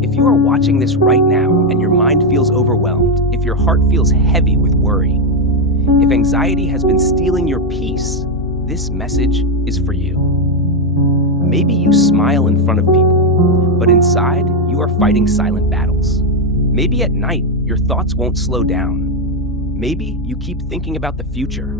If you are watching this right now and your mind feels overwhelmed, if your heart feels heavy with worry, if anxiety has been stealing your peace, this message is for you. Maybe you smile in front of people, but inside you are fighting silent battles. Maybe at night your thoughts won't slow down. Maybe you keep thinking about the future,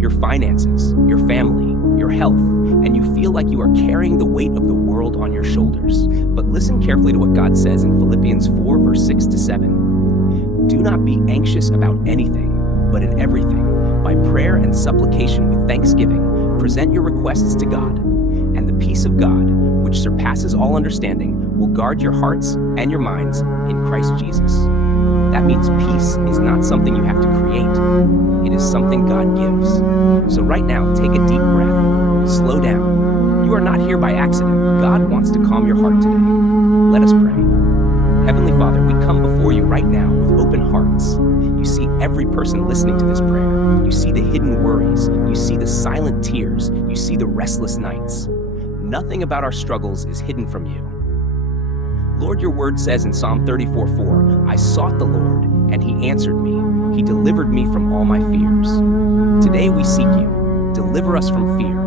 your finances, your family, your health, and you feel like you are carrying the weight of the world on your shoulders. But listen carefully to what God says in Philippians 4, verse 6 to 7. Do not be anxious about anything, but in everything, by prayer and supplication with thanksgiving, present your requests to God, and the peace of God, which surpasses all understanding, will guard your hearts and your minds in Christ Jesus. That means peace is not something you have to create. It is something God gives. So right now, take a deep breath. Slow down. You are not here by accident. God wants to calm your heart today. Let us pray. Heavenly Father, we come before you right now with open hearts. You see every person listening to this prayer. You see the hidden worries. You see the silent tears. You see the restless nights. Nothing about our struggles is hidden from you. Lord, your word says in Psalm 34:4, I sought the Lord, and he answered me. He delivered me from all my fears. Today we seek you. Deliver us from fear.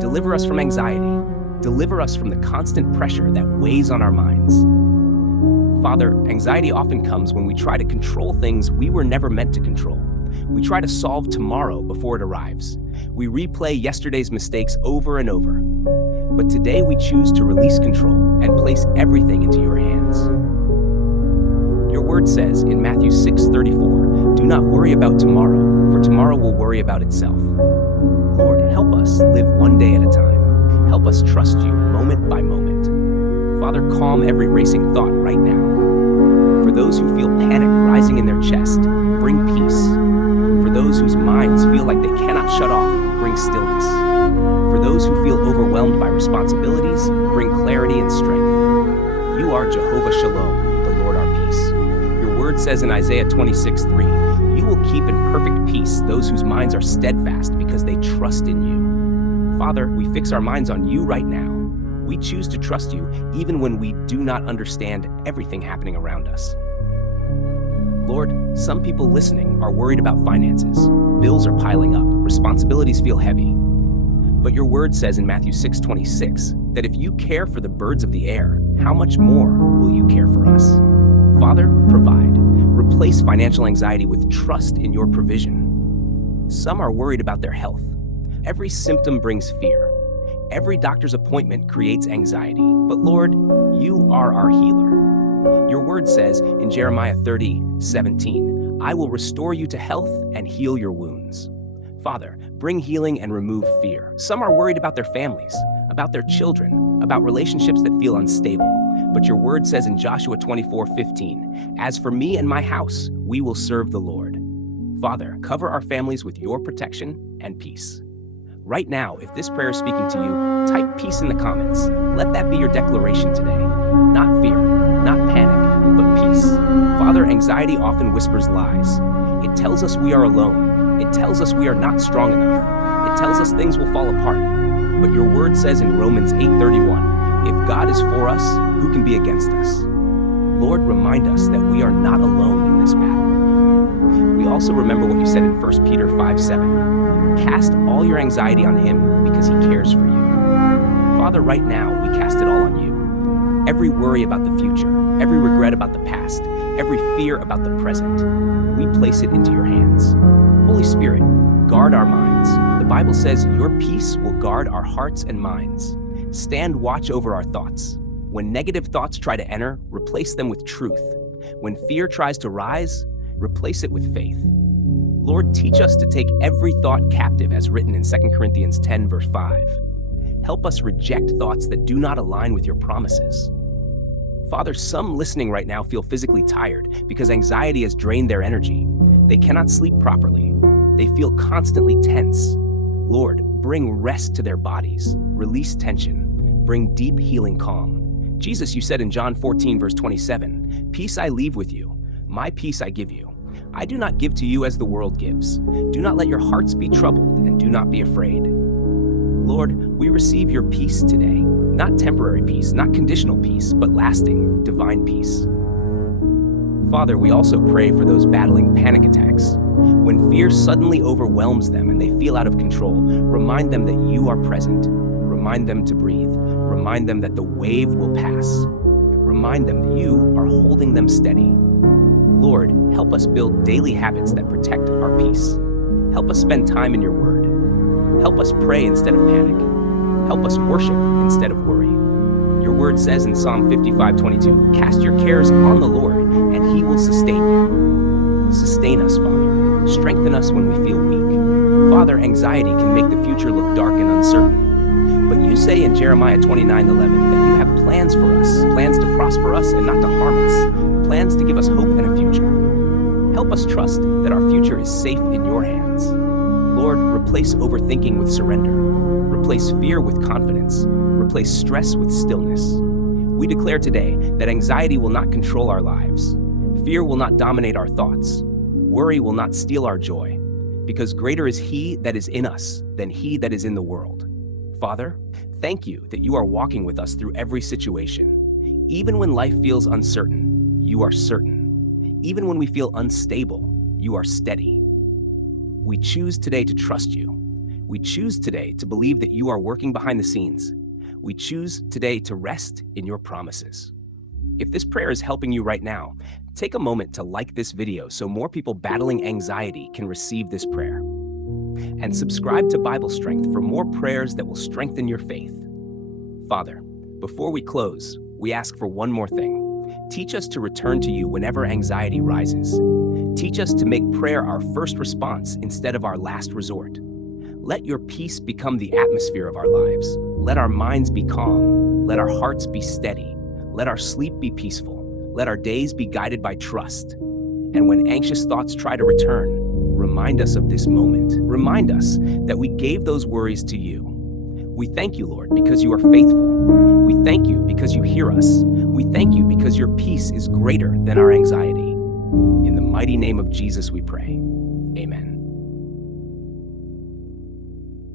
Deliver us from anxiety. Deliver us from the constant pressure that weighs on our minds. Father, anxiety often comes when we try to control things we were never meant to control. We try to solve tomorrow before it arrives. We replay yesterday's mistakes over and over. But today we choose to release control and place everything into your hands. Your word says in Matthew 6:34, do not worry about tomorrow, for tomorrow will worry about itself. Lord, help us live one day at a time. Help us trust you moment by moment. Father, calm every racing thought right now. For those who feel panic rising in their chest, bring peace. For those whose minds feel like they cannot shut off, bring stillness. For those who feel overwhelmed by responsibilities, bring clarity and strength. You are Jehovah Shalom, the Lord our peace. Your word says in Isaiah 26:3, you will keep in perfect peace those whose minds are steadfast because they trust in you. Father, we fix our minds on you right now. We choose to trust you even when we do not understand everything happening around us. Lord, some people listening are worried about finances. Bills are piling up, responsibilities feel heavy. But your word says in Matthew 6:26 that if you care for the birds of the air, how much more will you care for us? Father, provide. Replace financial anxiety with trust in your provision. Some are worried about their health. Every symptom brings fear. Every doctor's appointment creates anxiety. But Lord, you are our healer. Your word says in Jeremiah 30:17, I will restore you to health and heal your wounds. Father, bring healing and remove fear. Some are worried about their families, about their children, about relationships that feel unstable. But your word says in Joshua 24:15, as for me and my house, we will serve the Lord. Father, cover our families with your protection and peace. Right now, if this prayer is speaking to you, type peace in the comments. Let that be your declaration today. Not fear, not panic, but peace. Father, anxiety often whispers lies. It tells us we are alone. It tells us we are not strong enough. It tells us things will fall apart. But your word says in Romans 8:31, if God is for us, who can be against us? Lord, remind us that we are not alone in this battle. We also remember what you said in 1 Peter 5:7. Cast all your anxiety on him because he cares for you. Father, right now, we cast it all on you. Every worry about the future, every regret about the past, every fear about the present, we place it into your hands. Holy Spirit, guard our minds. The Bible says your peace will guard our hearts and minds. Stand watch over our thoughts. When negative thoughts try to enter, replace them with truth. When fear tries to rise, replace it with faith. Lord, teach us to take every thought captive as written in 2 Corinthians 10, verse 5. Help us reject thoughts that do not align with your promises. Father, some listening right now feel physically tired because anxiety has drained their energy. They cannot sleep properly. They feel constantly tense. Lord, bring rest to their bodies. Release tension. Bring deep healing calm. Jesus, you said in John 14, verse 27, peace I leave with you. My peace I give you. I do not give to you as the world gives. Do not let your hearts be troubled and do not be afraid. Lord, we receive your peace today. Not temporary peace, not conditional peace, but lasting, divine peace. Father, we also pray for those battling panic attacks. When fear suddenly overwhelms them and they feel out of control, remind them that you are present. Remind them to breathe. Remind them that the wave will pass. Remind them that you are holding them steady. Lord, help us build daily habits that protect our peace. Help us spend time in your word. Help us pray instead of panic. Help us worship instead of worry. Your word says in Psalm 55:22, cast your cares on the Lord, and he will sustain you. Sustain us, Father. Strengthen us when we feel weak. Father, anxiety can make the future look dark and uncertain. But you say in Jeremiah 29:11 that you have plans for us, plans to prosper us and not to harm us, plans to give us hope and a future. Help us trust that our future is safe in your hands. Lord, replace overthinking with surrender. Replace fear with confidence. Replace stress with stillness. We declare today that anxiety will not control our lives. Fear will not dominate our thoughts. Worry will not steal our joy, because greater is he that is in us than he that is in the world. Father, thank you that you are walking with us through every situation. Even when life feels uncertain, you are certain. Even when we feel unstable, you are steady. We choose today to trust you. We choose today to believe that you are working behind the scenes. We choose today to rest in your promises. If this prayer is helping you right now, take a moment to like this video so more people battling anxiety can receive this prayer. And subscribe to Bible Strength for more prayers that will strengthen your faith. Father, before we close, we ask for one more thing. Teach us to return to you whenever anxiety rises. Teach us to make prayer our first response instead of our last resort. Let your peace become the atmosphere of our lives. Let our minds be calm. Let our hearts be steady. Let our sleep be peaceful. Let our days be guided by trust. And when anxious thoughts try to return, remind us of this moment. Remind us that we gave those worries to you. We thank you, Lord, because you are faithful. We thank you because you hear us. We thank you because your peace is greater than our anxiety. In the mighty name of Jesus we pray. Amen.